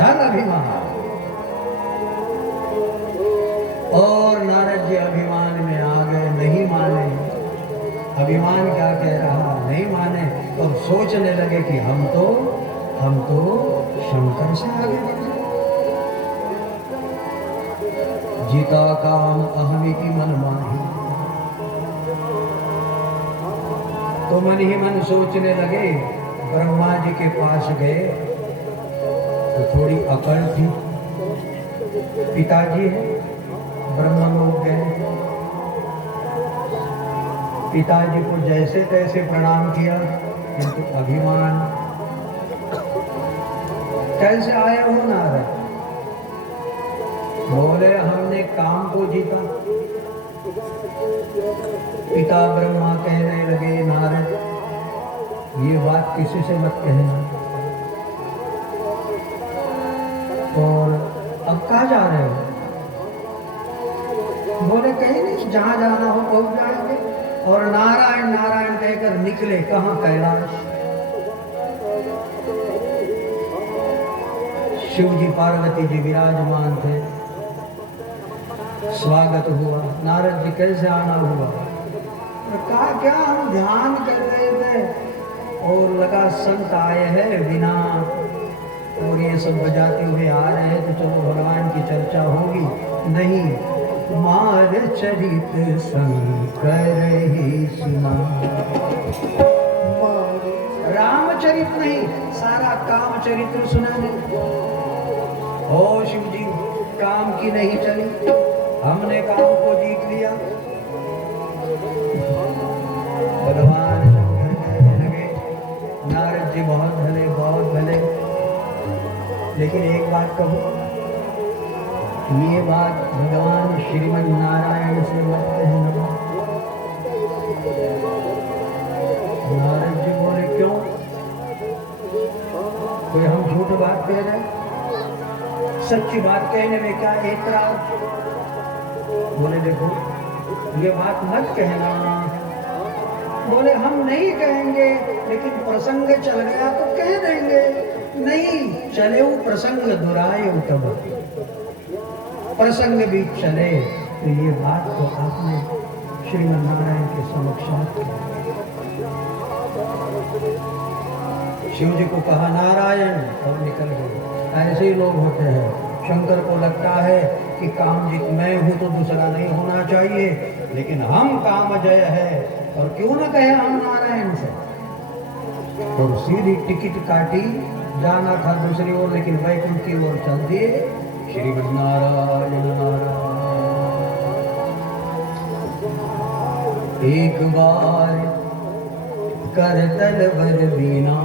चल अभिमान। और नारद जी अभिमान में आ गए, नहीं माने। अभिमान क्या कह रहा, नहीं माने। और सोचने लगे कि हम तो शंकर से आगे बढ़े। जीता काम अहमिति मन माही। तो मन ही मन सोचने लगे। ब्रह्मा जी के पास गए तो थोड़ी अकड़ थी। पिताजी है, ब्रह्मलोक गए। पिताजी को जैसे तैसे प्रणाम किया, किंतु अभिमान। कैसे आए हो नारद? बोले हमने काम को जीता। पिता ब्रह्मा कहने लगे नारद ये बात किसी से मत कहना। और अब कहाँ जा रहे हो? बोले कहीं नहीं, जहां जाना हो पहुंच जाएंगे। और नारायण नारायण कहकर निकले। कहाँ? कैलाश। शिव जी पार्वती जी विराजमान थे। स्वागत हुआ। नारद जी कैसे आना हुआ? कहा क्या हम ध्यान कर रहे थे और लगा संत आए हैं बिना, और ये सब बजाते हुए आ रहे हैं तो चलो भगवान की चर्चा होगी। नहीं, मार चरित शंकर ही सुना। रामचरित नहीं, सारा काम चरित्र सुना नहीं। ओ शिव जी, काम की नहीं चली, हमने काम को जीत लिया। भगवान कहने लगे नारद जी बहुत भले, बहुत भले। लेकिन एक बात कहूं, ये बात भगवान श्रीमन नारायण से मत कहना। नारद जी बोले क्यों? कोई हम झूठ बात कह रहे हैं? सच्ची बात कहने में क्या ऐतराज? बोले देखो ये बात मत कहना। बोले हम नहीं कहेंगे, लेकिन प्रसंग चल गया तो कह देंगे। नहीं चले वो प्रसंग दुराए तब, प्रसंग भी चले तो ये बात तो आपने श्रीमन नारायण के समक्ष। शिव जी को कहा नारायण और निकल गए। ऐसे ही लोग होते हैं। शंकर को लगता है कि काम जीत मैं हूं तो दूसरा नहीं होना चाहिए, लेकिन हम काम जय है और क्यों न कहे हम नारायण से। और सीधी टिकट काटी, जाना था दूसरी ओर, लेकिन वैकुंठ की ओर चल दिए। श्रीमन नारायण नारायण। एक बार करतल वर बीना,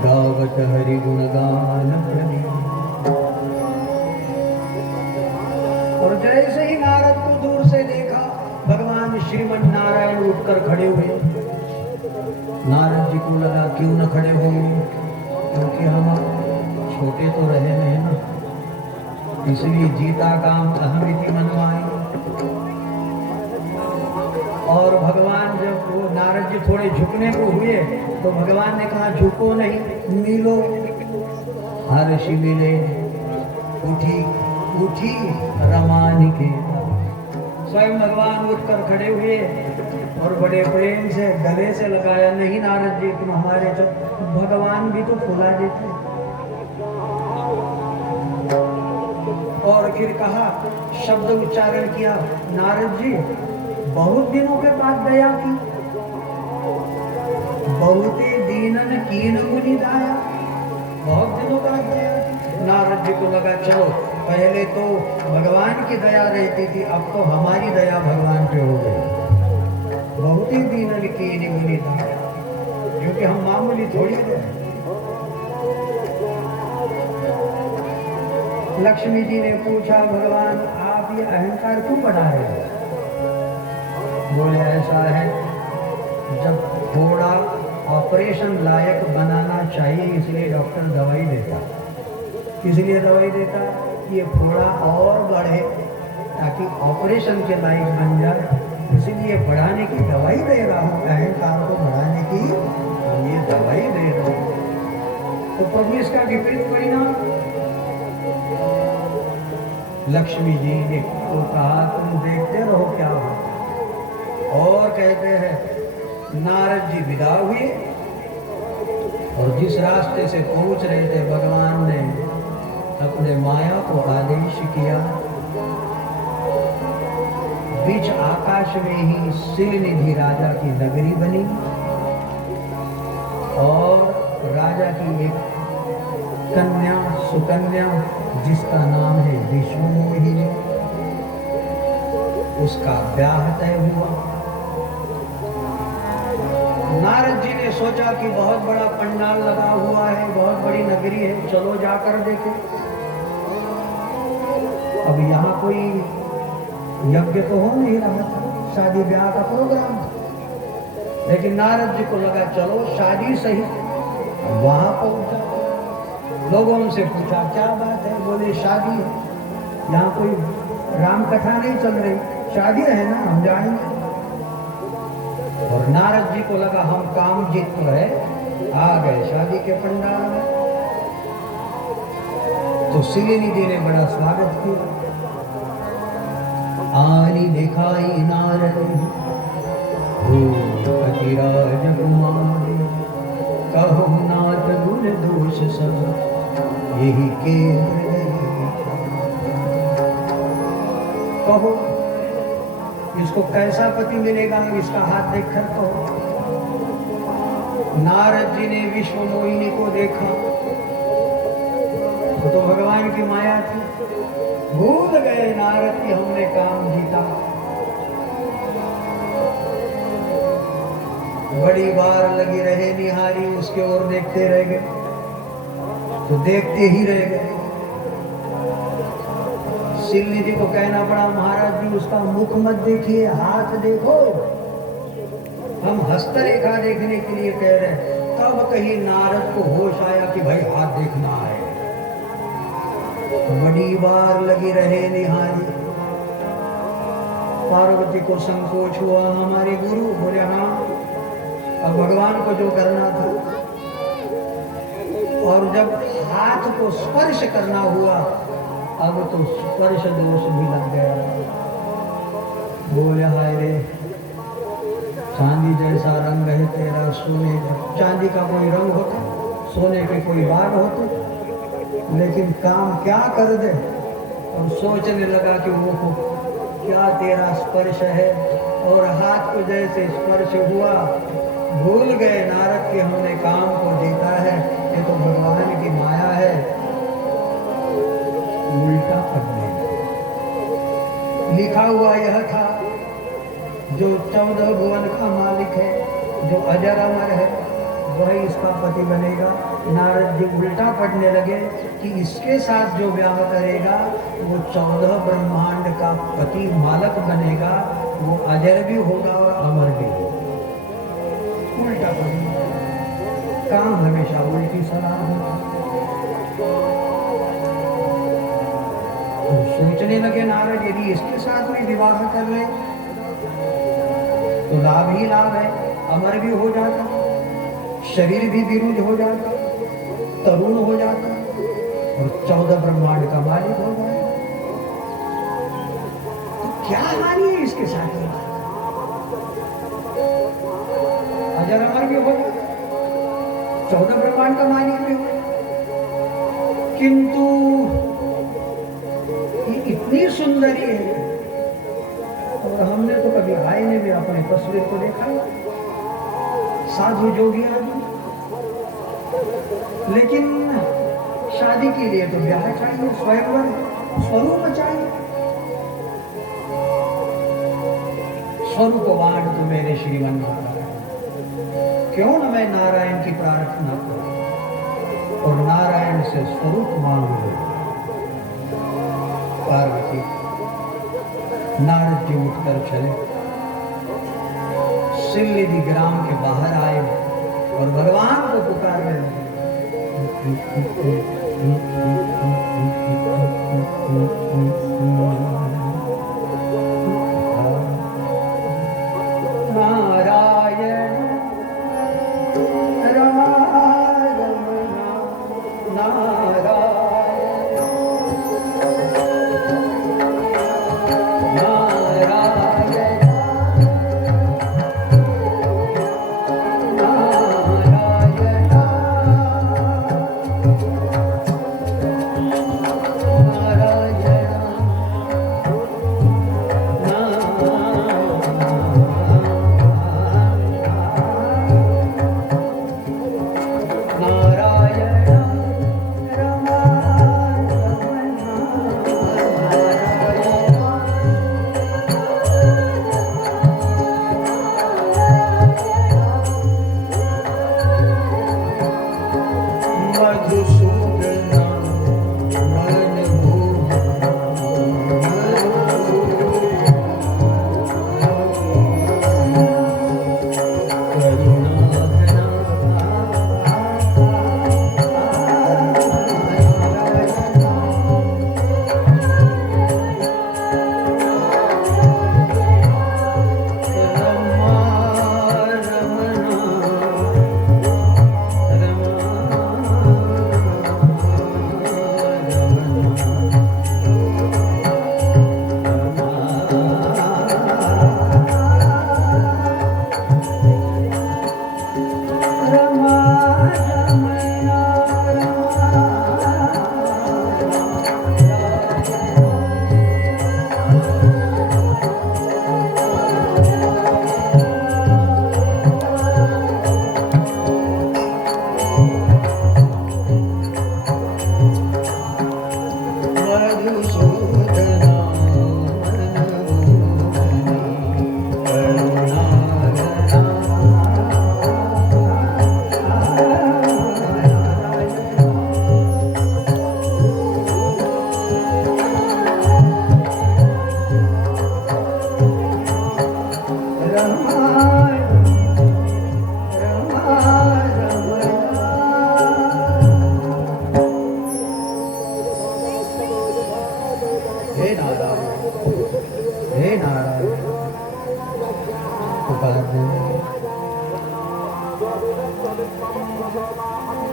गावत हरि गुणगान प्रवीण। और जैसे ही नारद को दूर से देखा, भगवान श्रीमन नारायण उठकर खड़े हुए। नारद जी को लगा क्यों न खड़े होंगे, क्योंकि हम छोटे तो रहे नहीं ना, इसलिए जीता काम अहमिति मनवाई। और भगवान जब वो नारद जी थोड़े झुकने को हुए तो भगवान ने कहा झुको नहीं, मिलो। हर्षि मिले, उठी उठी रमानिके। स्वयं भगवान उठकर खड़े हुए और बड़े प्रेम से गले से लगाया। नहीं नारद जी तुम हमारे, तो भगवान भी तो फुला देते। और फिर कहा, शब्द उच्चारण किया, नारद जी बहुत दिनों के बाद दया की। बहुते दीनन कीन मुनि दाया। बहुत दिनों बाद दया की। नारद जी को लगा चलो पहले तो भगवान की दया रहती थी, अब तो हमारी दया भगवान पे हो गई। बहुत ही दीनन कीन मुनि दाया, क्योंकि हम मामूली थोड़ी थे। लक्ष्मी जी ने पूछा भगवान आप ये अहंकार क्यों बढ़ा रहे हो? बोले ऐसा है, जब थोड़ा ऑपरेशन लायक बनाना चाहिए इसलिए डॉक्टर दवाई देता। इसलिए दवाई देता ये थोड़ा और बढ़े ताकि ऑपरेशन के लायक बन जाए, इसलिए बढ़ाने की दवाई दे रहा हूँ। अहंकार को बढ़ाने की ये दवाई दे रहा हूँ। तो प्रभु इसका विपरीत परिणाम। लक्ष्मी जी ने तो कहा तुम देखते रहो क्या हो। और कहते हैं नारद जी विदा हुए और जिस रास्ते से पहुंच रहे थे भगवान ने अपने माया को आदेश किया। बीच आकाश में ही सिलनिधि राजा की नगरी बनी और राजा की एक कन्या सुकन्या जिसका नाम है विश्वमोहिनी, उसका ब्याह तय हुआ। नारद जी ने सोचा कि बहुत बड़ा पंडाल लगा हुआ है, बहुत बड़ी नगरी है, चलो जाकर देखें। अब यहाँ कोई यज्ञ तो हो नहीं रहा था, शादी ब्याह का प्रोग्राम था, लेकिन नारद जी को लगा चलो शादी सही। वहां पहुंचा, लोगों से पूछा क्या बात है, बोले शादी है, यहाँ कोई राम कथा नहीं चल रही, शादी है ना, हम जाएंगे। और नारद जी को लगा हम काम जीत तो है, आ गए शादी के पंडाल में। तो सिलनिधि ने बड़ा स्वागत किया। आनी दिखाई नारद भूपतिराज कुमार, कहो नाथ गुण दोष सब यही के कहो इसको कैसा पति मिलेगा, इसका हाथ देखकर कहो। नारद जी ने विश्व मोहिनी को देखा तो भगवान की माया थी। भूल गए नारद की हमने काम जीता। बड़ी बार लगी रहे निहारी, उसके ओर देखते रह गए, तो देखते ही रह गए। सिलनिधि को कहना पड़ा महाराज जी उसका मुख मत देखिए, हाथ देखो। हम हस्तरेखा देखने के लिए कह रहे हैं, तब कहीं नारद को होश आया कि भाई हाथ देखना है। बड़ी बार लगी रहे निहारी। पार्वती को संकोच हुआ, हमारे गुरु बोले हाँ, अब भगवान को जो करना था। और जब हाथ को स्पर्श करना हुआ, अब तो स्पर्श दोष भी लग गया। बोले हाय रे, चांदी जैसा रंग है तेरा, सोने चांदी का कोई रंग होता, सोने के कोई बाल होते, लेकिन काम क्या कर दे। और सोचने लगा कि वो क्या तेरा स्पर्श है, और हाथ को जैसे स्पर्श हुआ, भूल गए नारद कि हमने काम को जीता है, ये तो भगवान की माया है। उल्टा पड़ने लिखा हुआ यह था, जो 14 भुवन का मालिक है, जो अजर अमर है, वही इसका पति बनेगा। नारद जी उल्टा पढ़ने लगे कि इसके साथ जो ब्याह करेगा वो 14 ब्रह्मांड का पति मालक बनेगा, वो अजर भी होगा और अमर भी होगा। उल्टा पढ़ना, काम हमेशा उल्टी सलाह होता। तो सोचने लगे नारद यदि इसके साथ में विवाह कर ले तो लाभ ही लाभ है, अमर भी हो जाता, शरीर भी विरुद्ध हो जाता, तरुण हो जाता और 14 ब्रह्मांड का मालिक हो जाए। तो क्या हानि है इसके साथ? अजर अमर भी हो जाता, 14 ब्रह्मांड का मालिक भी हो, किंतु ये इतनी सुंदरी है। और हमने तो कभी आईने में अपने तस्वीर को देखा, साधु जोगी आदमी, लेकिन शादी के लिए तो ब्याह चाहिए, स्वयंवर, स्वरूप चाहिए। स्वरूपवान तो मेरे श्रीमन नारायण, क्यों न मैं नारायण की प्रार्थना करूं और नारायण से स्वरूप मांगू। पार्वती नारद जी उठकर चले, सिलनिधि ग्राम के बाहर आए और भगवान को पुकारने लगे। नारायण राम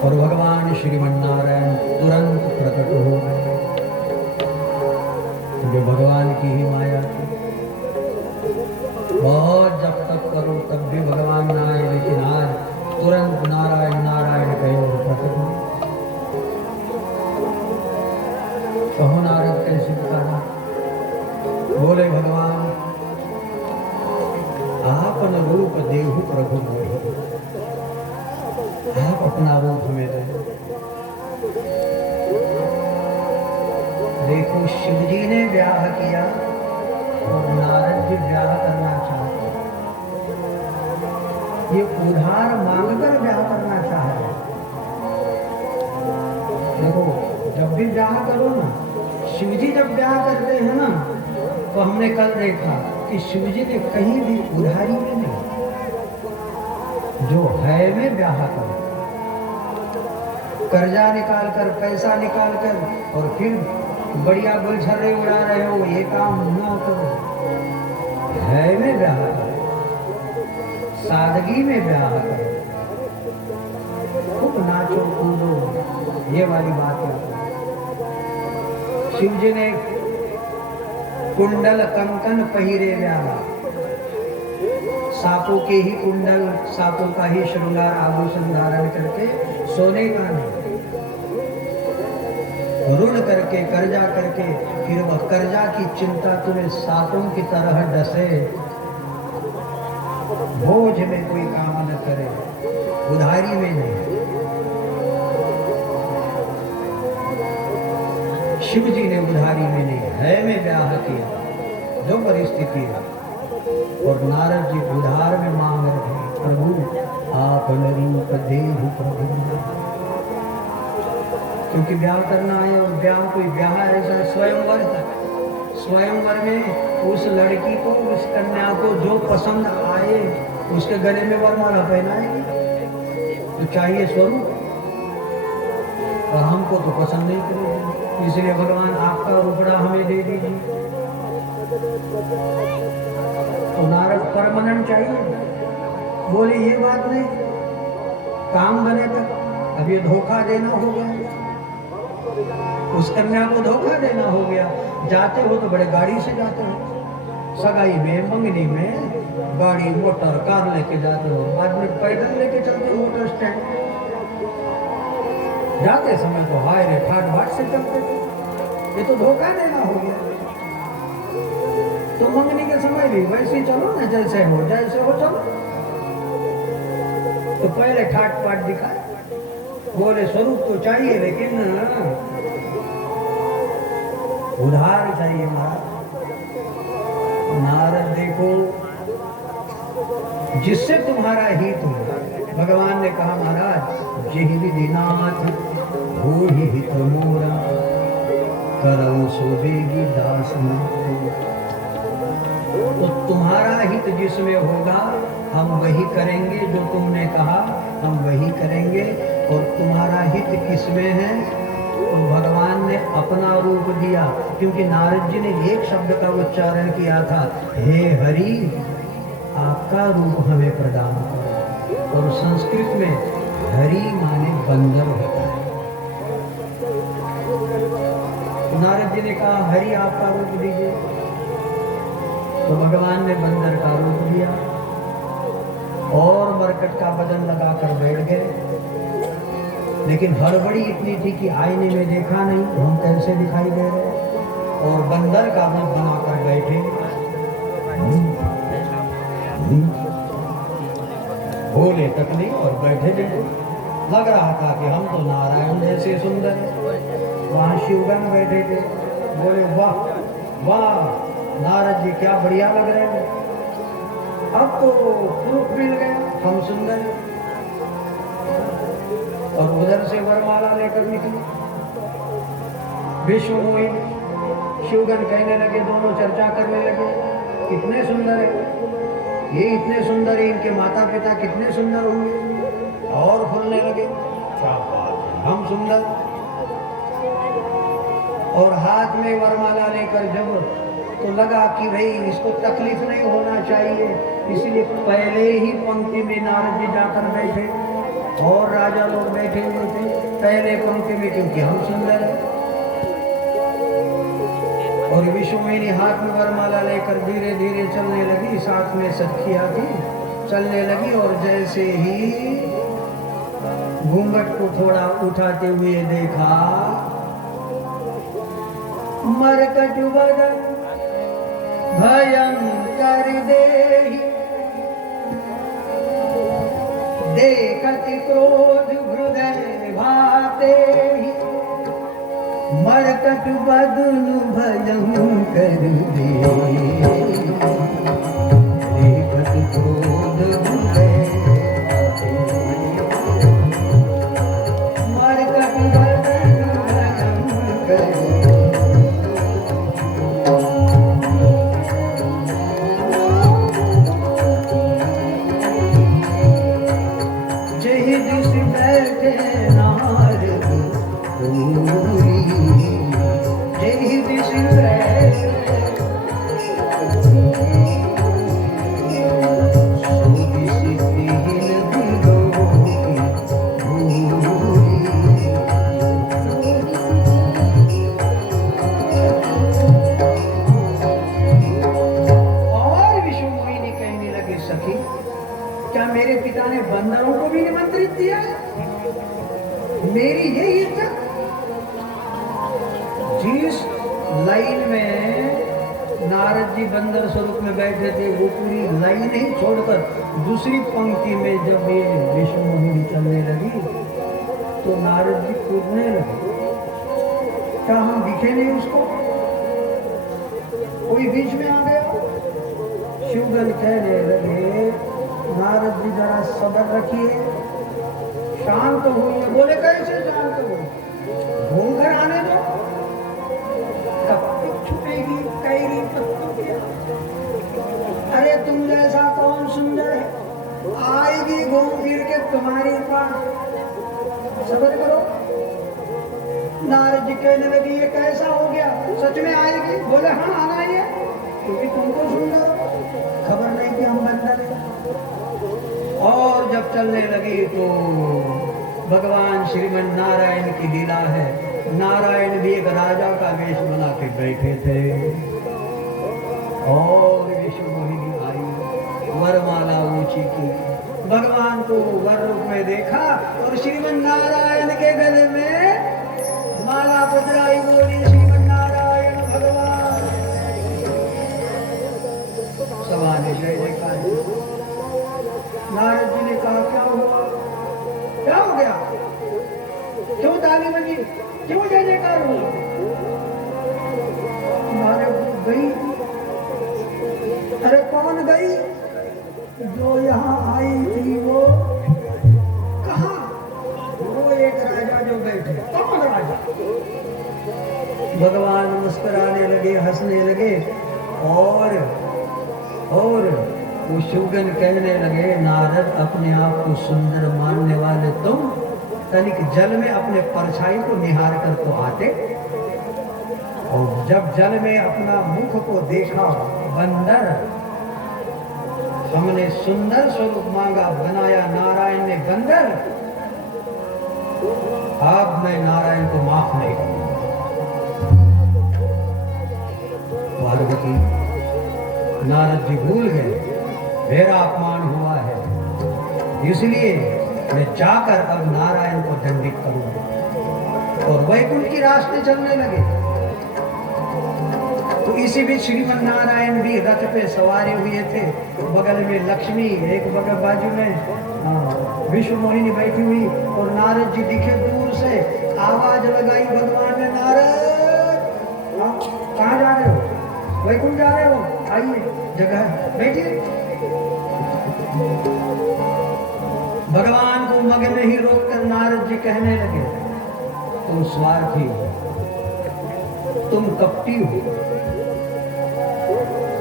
और भगवान श्रीमन्नारायण तुरंत प्रकट हो गए। जो भगवान की ही माया थी। बहुत जब तक करो तब भी भगवान ना आए, लेकिन आज तुरंत नारायण नारायण कहे और प्रकट हो। कहो नारद कैसे बताना? बोले भगवान आपन रूप देहु प्रभु मोहि, आप अपना रूप हमें दे। देखो शिव जी ने ब्याह किया और नारद जी ब्याह करना चाहते, ये उधार मांगकर ब्याह करना चाह रहे। देखो जब भी ब्याह करो ना, शिव जी जब ब्याह करते हैं ना, तो हमने कल देखा कि शिव जी ने कहीं भी उधारी में नहीं, जो है में ब्याह करो, कर्जा निकाल कर, पैसा निकाल कर, और फिर बढ़िया गुलछर्रे उड़ा रहे हो, ये काम न करो। है में ब्याह करो, सादगी में ब्याह करो, खूब नाचो कूदो, ये वाली बात है। शिव जी ने कुंडल कंकन पहिरे ब्याह, सांपों के ही कुंडल, सांपों का ही श्रृंगार आभूषण धारण करके, सोने का नहीं, ऋण करके, कर्जा करके, फिर वह कर्जा की चिंता तुम्हें सांपों की तरह डसे, बोझ में कोई काम न करे, उधारी में नहीं। शिव जी ने उधारी में नहीं, है में ब्याह किया, जो परिस्थिति है। और नारद जी उधार में मांग रहे, प्रभु आप रूप देहु प्रभु, क्योंकि ब्याह करना है। और ब्याह कोई ब्याह ऐसा स्वयंवर था, स्वयंवर में उस लड़की को, उस कन्या को जो पसंद आए उसके गले में वरमाला पहनाएंगे, तो चाहिए स्वरूप, और हमको तो पसंद नहीं करेगी, इसलिए भगवान आपका रूपड़ा हमें दे दीजिए। तो नारद परमानेंट चाहिए, बोले ये बात नहीं, काम बने तक। अब ये धोखा देना हो गया, उस कन्या को धोखा देना हो गया। जाते हो तो बड़े गाड़ी से जाते हो, सगाई में, मंगनी में गाड़ी मोटर कार लेके जाते हो, बाद में पैदल लेके चलते हो मोटर स्टैंड। जाते समय तो हाय रे ठाट बाट से चलते थे, ये तो धोखा देना हो गया। तो मंगनी के समय भी वैसे ही चलो ना, जैसे हो चलो। तो पहले ठाट पाट दिखाए, बोले स्वरूप तो चाहिए लेकिन उधार चाहिए महाराज। नारद देखो, जिससे तुम्हारा हित हो, भगवान ने कहा महाराज जेहि विधिनाथ हो ही हित मोरा, करऊ सोबेगी दास मुझको। तो तुम्हारा हित जिसमें होगा हम वही करेंगे, जो तुमने कहा हम वही करेंगे। और तुम्हारा हित किसमें है? तो भगवान ने अपना रूप दिया, क्योंकि नारद जी ने एक शब्द का उच्चारण किया था, हे हरि आपका रूप हमें प्रदान करो। और संस्कृत में हरि माने बंदर होता है। नारद जी ने कहा हरि आपका रूप दीजिए, तो भगवान ने बंदर का रूप दिया। और मरकट का वजन लगाकर बैठ गए। लेकिन हड़बड़ी इतनी थी कि आईने में देखा नहीं हम कैसे दिखाई दे रहे, और बंदर का रूप बनाकर बैठे। बोले तक नहीं और बैठे बैठे लग रहा था कि हम तो नारायण जैसे सुंदर हैं। वहां शिवगण बैठे थे। बोले वाह वाह नारद जी क्या बढ़िया लग रहे हैं, अब तो प्रूफ मिल गया हम सुंदर हैं। और उधर से वरमाला लेकर निकली विश्व मोहिनी। शिवगण कहने लगे, दोनों चर्चा करने लगे, कितने सुंदर है ये, इतने सुंदर है, इनके माता पिता कितने सुंदर होंगे। और फूलने लगे, क्या बात है हम सुंदर। और हाथ में वरमाला लेकर जब तो लगा कि भाई इसको तकलीफ नहीं होना चाहिए, इसलिए पहले ही पंक्ति में नारद जी जाकर बैठे और राजा लोग बैठे हुए थे पहले पंक्ति में, क्योंकि हम सुंदर हैं। और विश्व मोहिनी हाथ में वरमाला लेकर धीरे धीरे चलने लगी, साथ में सखिया थी चलने लगी। और जैसे ही घूंघट को थोड़ा उठाते हुए देखा, मरकट बदन भयंकर देहि, देखत क्रोध हृदय भातेहि। मरकट बदन भयंकर देहि, देखत क्रोध हृदय भातेहि। मरकट बदन भयंकर मेरी ये इज्जत। जिस लाइन में नारद जी बंदर स्वरूप में बैठे थे वो पूरी लाइन ही छोड़कर दूसरी पंक्ति में जब ये विश्व मोहिनी चलने लगी तो नारद जी कूदने लगे। क्या हम दिखे नहीं उसको? कोई बीच में आ गया। शिवगण कहने लगे, नारद जी जरा सब्र रखिए, शांत होइए। बोले कैसे शांत हो? घूम कर आने दो, कब तक छुपेगी कैरी पत्तों के? अरे तुम जैसा कौन सुंदर है, आएगी घूम फिर के तुम्हारे पास, सब्र करो। नारद जी कहने लगे, ये कैसा हो गया, सच में आएगी? बोले हाँ आना ही है, क्योंकि तुमको सुंदर खबर नहीं कि हम बंदर हैं। और जब चलने लगी तो भगवान श्रीमन नारायण की लीला है। नारायण भी एक राजा का वेश बना के बैठे थे और विश्व मोहिनी आई, वरमाला ऊंची की, भगवान को वर रूप में देखा और श्रीमन नारायण के गले में माला पधराई, बोली श्रीमन नारायण भगवान। सभा ने जय जयकार। नारद जी ने कहा, क्या हुआ, क्या हो गया, क्यों ताली बजी, क्यों जय जयकार हुआ? नारद गई। अरे कौन गई? जो यहाँ आई थी वो कहाँ? वो एक राजा जो बैठे। कौन राजा? भगवान मुस्कुराने लगे, हंसने लगे और वो शिवगण कहने लगे, नारद अपने आप को सुंदर मानने वाले तुम तनिक जल में अपने परछाई को निहार कर तो आते। और जब जल में अपना मुख को देखा बंदर, हमने सुंदर स्वरूप मांगा, बनाया नारायण ने बंदर, अब मैं नारायण को माफ नहीं करूंगा। पार्वती, नारद जी भूल गए, मेरा अपमान हुआ है, इसलिए मैं जाकर अब नारायण को दंडित करूंगा। और वैकुंठ की रास्ते चलने लगे। तो इसी बीच श्रीमन नारायण भी रथ पे सवारी हुए थे। बगल में लक्ष्मी, एक बगल बाजू में विश्व मोहिनी बैठी हुई, और नारद जी दिखे दूर से। आवाज लगाई भगवान ने, नारद कहाँ जा रहे हो? वैकुंठ जा रहे हो? आइए, जगह बैठिए। भगवान को मग में ही रोककर नारद जी कहने लगे, तुम स्वार्थी हो, तुम कपटी हो,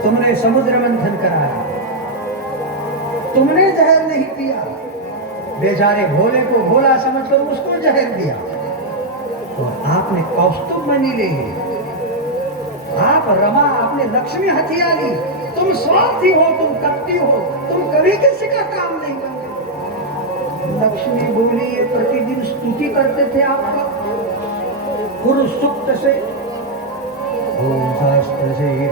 तुमने समुद्र मंथन कराया, तुमने जहर नहीं पिया, बेचारे भोले को भोला समझकर उसको जहर दिया, और आपने कौस्तुभ मणि ले ली, आप रमा, आपने लक्ष्मी हथिया ली। तुम स्वार्थी हो, तुम कपटी हो, तुम कभी किसी का काम नहीं करते। लक्ष्मी बोली, ये प्रतिदिन स्तुति करते थे आपका गुरु सूक्त से, ओम शास्त्र से ये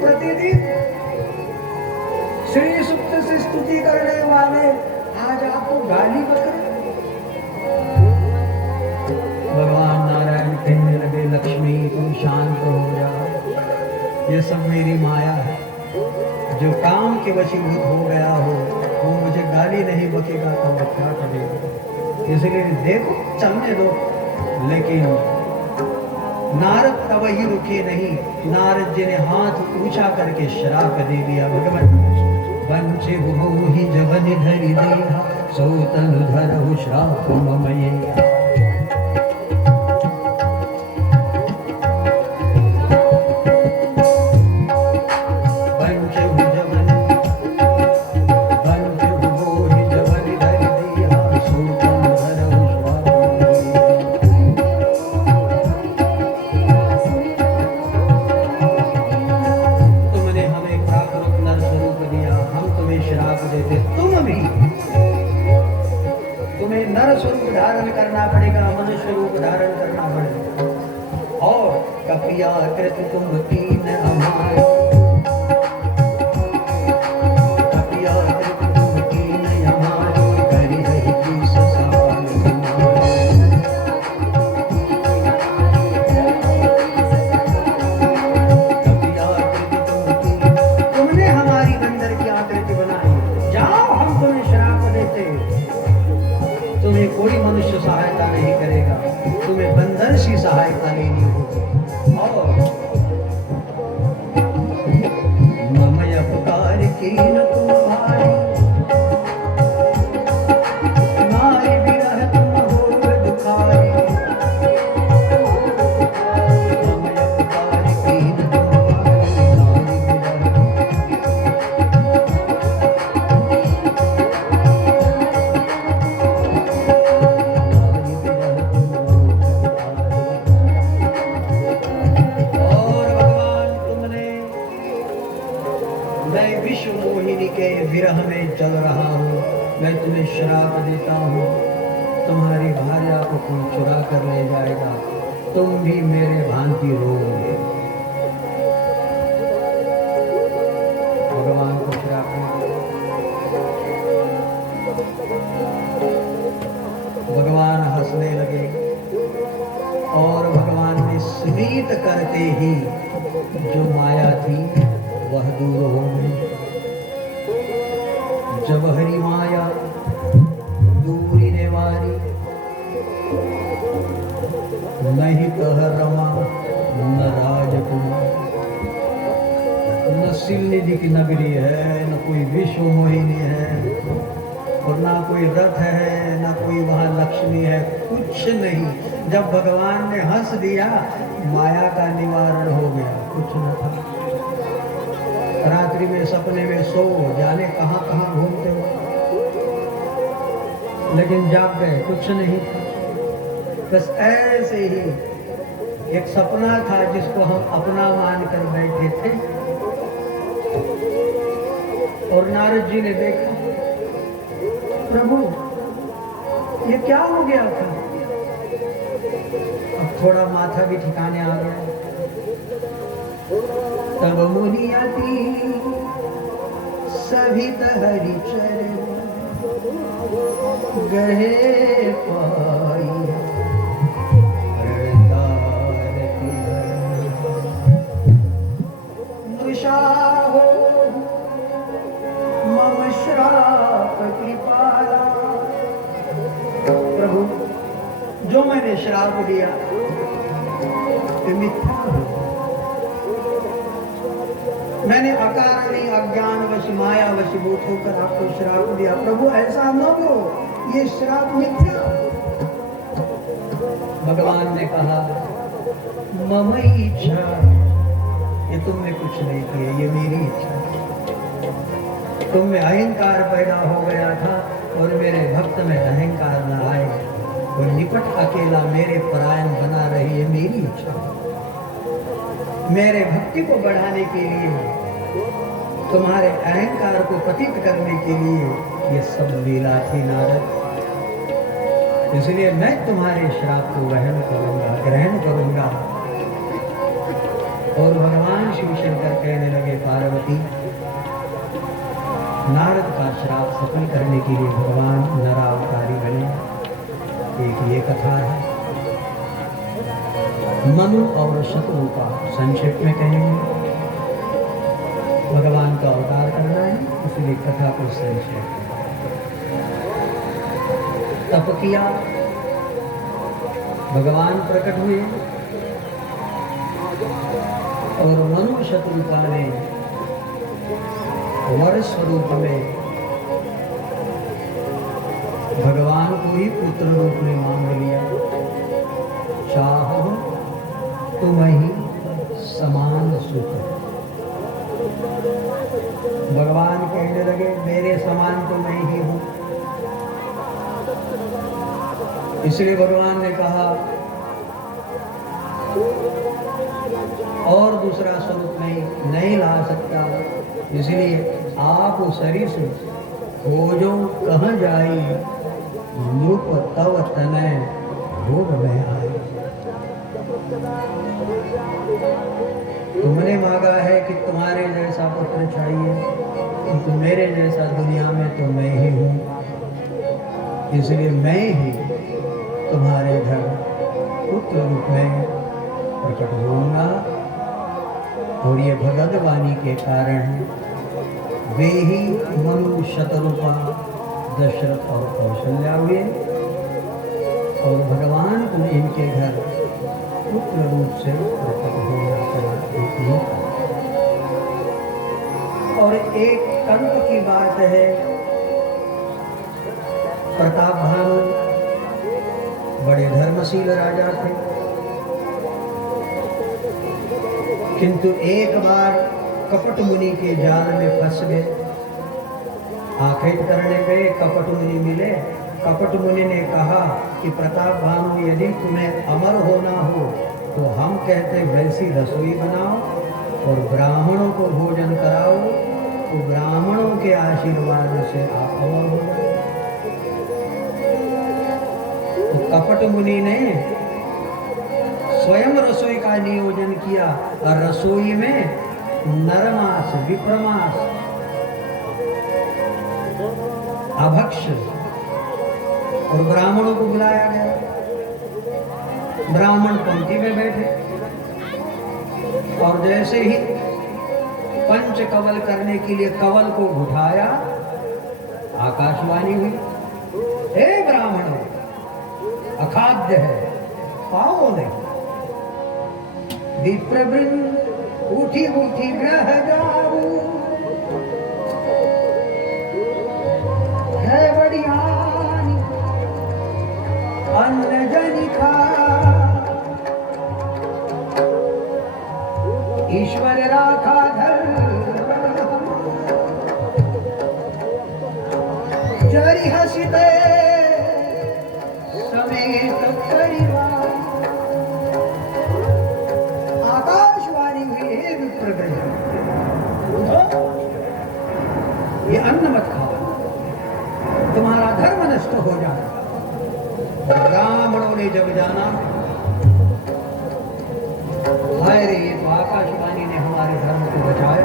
प्रतिदिन श्री सूक्त से स्तुति करने वाले आज आपको गाली बक रहे। भगवान नारायण कहने लगे, लक्ष्मी तुम शांत हो जाओ, ये सब मेरी माया है। जो काम के वशीभूत हो गया हो वो मुझे गाली नहीं बकेगा तो मैं क्या करेगा? इसलिए देखो, चलने दो। लेकिन नारद तब ही रुके नहीं। नारद जी ने हाथ ऊंचा करके श्राप दे दिया, भगवान वंचे ही जवन धरि देहा, सो तनु धरहु श्राप ममये। भगवान हंसने लगे और भगवान ने स्मित करते ही जो माया थी वह दूर हो गई। जब हरि माया दूरी ने वारी, नहीं कह रमा न राजकुमार, न सिलनिधि की नगरी है, न कोई विश्व मोहिनी है, और ना कोई रथ है, ना कोई वहां लक्ष्मी है, कुछ नहीं। जब भगवान ने हंस दिया माया का निवारण हो गया, कुछ न था। रात्रि में सपने में सो जाने कहां कहां घूमते हो, लेकिन जाग गए, कुछ नहीं था। बस ऐसे ही एक सपना था जिसको हम अपना मानकर बैठे थे, और नारद जी ने देखा, प्रभु ये क्या हो गया था? अब थोड़ा माथा भी ठिकाने आ गया। तब मुनियति सभित हरि चरण गहे पाई हो मम श्राप कृपाला। प्रभु जो मैंने श्राप दिया तो मिथ्या हो। मैंने अकारण अज्ञानवश मायावश भूत होकर आपको श्राप दिया। प्रभु ऐसा न हो, ये श्राप मिथ्या। भगवान ने कहा मम इच्छा, ये तुमने कुछ नहीं किया, ये मेरी इच्छा। तुम में अहंकार पैदा हो गया था और मेरे भक्त में अहंकार न आए, वो निपट अकेला मेरे परायण बना रही, ये मेरी इच्छा। मेरे भक्ति को बढ़ाने के लिए, तुम्हारे अहंकार को पतित करने के लिए ये सब लीला थी नारद। इसलिए मैं तुम्हारे श्राप को वहन करूंगा, ग्रहण करूंगा। और भगवान शिव शंकर कहने लगे पार्वती, नारद का श्राप सफल करने के लिए भगवान नरावतारी बने। एक ये कथा है। मनु और शत्रु का संक्षेप में कहेंगे। भगवान का अवतार करना है, इसलिए कथा को संक्षेप तप किया। भगवान प्रकट हुए और मनु शत्रुपा ने वर स्वरूप में भगवान को ही पुत्र रूप में मांग लिया। चाहो तुम ही समान सुख। भगवान कहने लगे मेरे समान तो मैं ही हूं। इसलिए भगवान ने कहा और दूसरा स्वरूप नहीं ला सकता। इसलिए आप उस शरीर से खोजो कहाँ जाई, रूप तव तनय भोग में आई। तुमने मांगा है कि तुम्हारे जैसा पुत्र चाहिए, किंतु मेरे जैसा दुनिया में तो मैं ही हूँ। इसलिए मैं ही तुम्हारे घर पुत्र रूप में प्रकट होऊंगा। और ये भगवद्वाणी के कारण वे ही मनु शतरूपा दशरथ और कौशल्या हुए और भगवान को इनके घर पुत्र रूप से प्रकट होना पड़ा। और एक कंठ की बात है, प्रताप भानु बड़े धर्मशील राजा थे, किंतु एक बार कपट मुनि के जाल में फंस गए। आखेट करने गए, कपट मुनि मिले। कपट मुनि ने कहा कि प्रताप भानु यदि तुम्हें अमर होना हो तो हम कहते वैसी रसोई बनाओ और ब्राह्मणों को भोजन कराओ, तो ब्राह्मणों के आशीर्वाद से आप अमर हो जाओ। तो कपट मुनि ने स्वयं रसोई का नियोजन किया और रसोई में नरमांस, विप्रमांस, अभक्ष और ब्राह्मणों को बुलाया गया। ब्राह्मण पंक्ति में बैठे और जैसे ही पंच कवल करने के लिए कवल को उठाया, आकाशवाणी हुई, हे ब्राह्मण अखाद्य है, पाओ नहीं। विप्रवृंद उठी उठी ग्रह जाऊ, है बड़ी हानि अन्न जनिका। ईश्वर राखा धर्म जरी हसीते समेत परिवार। ये अन्न मत खाओ, तुम्हारा धर्म नष्ट हो जाएगा। ब्राह्मणों ने जब जाना, हाय रे, ये तो आकाशवाणी ने हमारा हमारे धर्म को बचाए,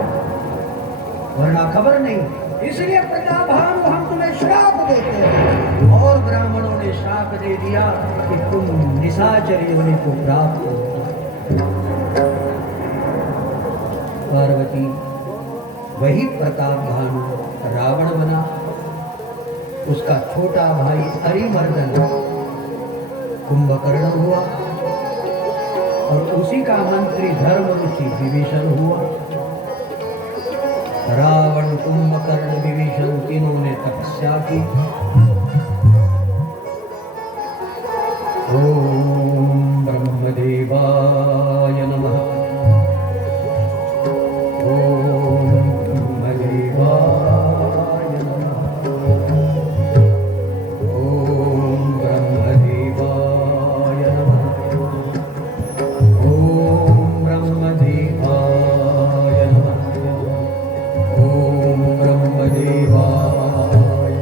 वरना खबर नहीं। इसलिए प्रतापभानु हम तुम्हें श्राप देते हैं। और ब्राह्मणों ने श्राप दे दिया कि तुम निशाचर योनि को प्राप्त हो। पार्वती वही प्रतापभानु रावण बना, उसका छोटा भाई अरिमर्दन कुंभकर्ण हुआ और उसी का मंत्री धर्मरुचि विभीषण हुआ। रावण, कुंभकर्ण, विभीषण तीनों ने तपस्या की। ओम ब्रह्मदेवाय नमः। ओम ब्रह्मदेवाय नमः। ओम ब्रह्मदेवाय नमः। ओम ब्रह्मदेवाय नमः। ओम ब्रह्मदेवाय।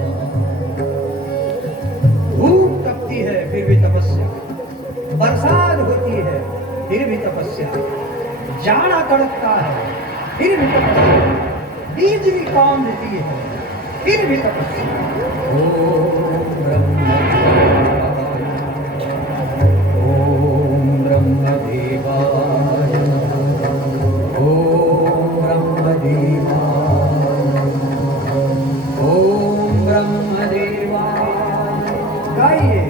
धूप तपती है फिर भी तपस्या, बरसात होती है फिर भी तपस्या, जाड़ा तड़कता है फिर भी तपस्या, बीज भी काम देती है फिर भी तपस्या। ओम ब्रह्मदेवाय। ओम ब्रह्मदेवाय। ओम ब्रह्मदेवाय। ओम ब्रह्मदेवाय। गाइए।